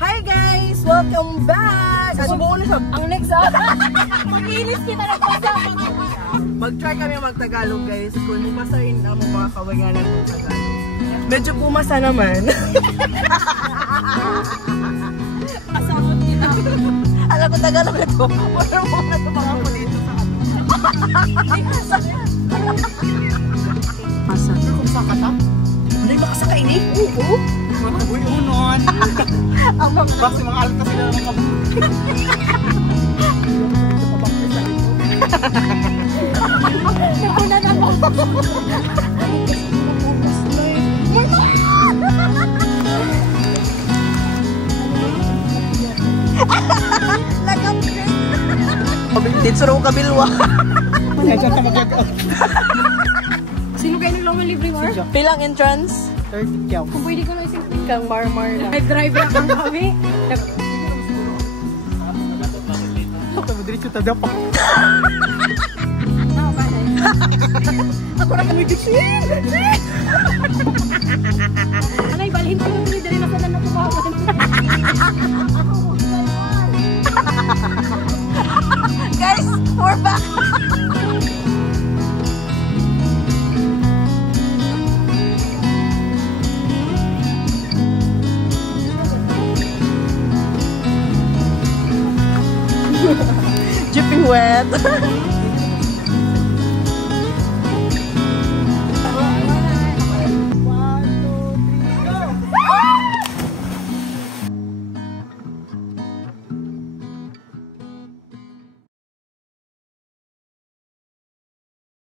Hi guys! Welcome back! Subukan na siya. Ang next mag-ilis kita ng basa. Mag-try kami mag-Tagalog guys. Kung basahin ang mga kawayanan ng Tagalog. Medyo pumasa naman. Asakot kita. Alam ko Tagalog ito. Wala mo na ito mga kulito sa atin. Masa? Kung saka ta? Ano yung makasaka ini? Oo. Uy, unon! Kasi mga alat kasi na mga Nauna na mo. Dito raw kabilwa. Nandiyan ka mag-out. Sino kayo naglaman libre mo? Pilang entrance? 30 kyaw. Kung pwede ko lang isang Kang marmar na. nag-driver akong kami. Diretso tada pa. Ako na kami dito. Anay, balhin ko yung dili na sana natubawan. Guys, we're back. Dripping wet.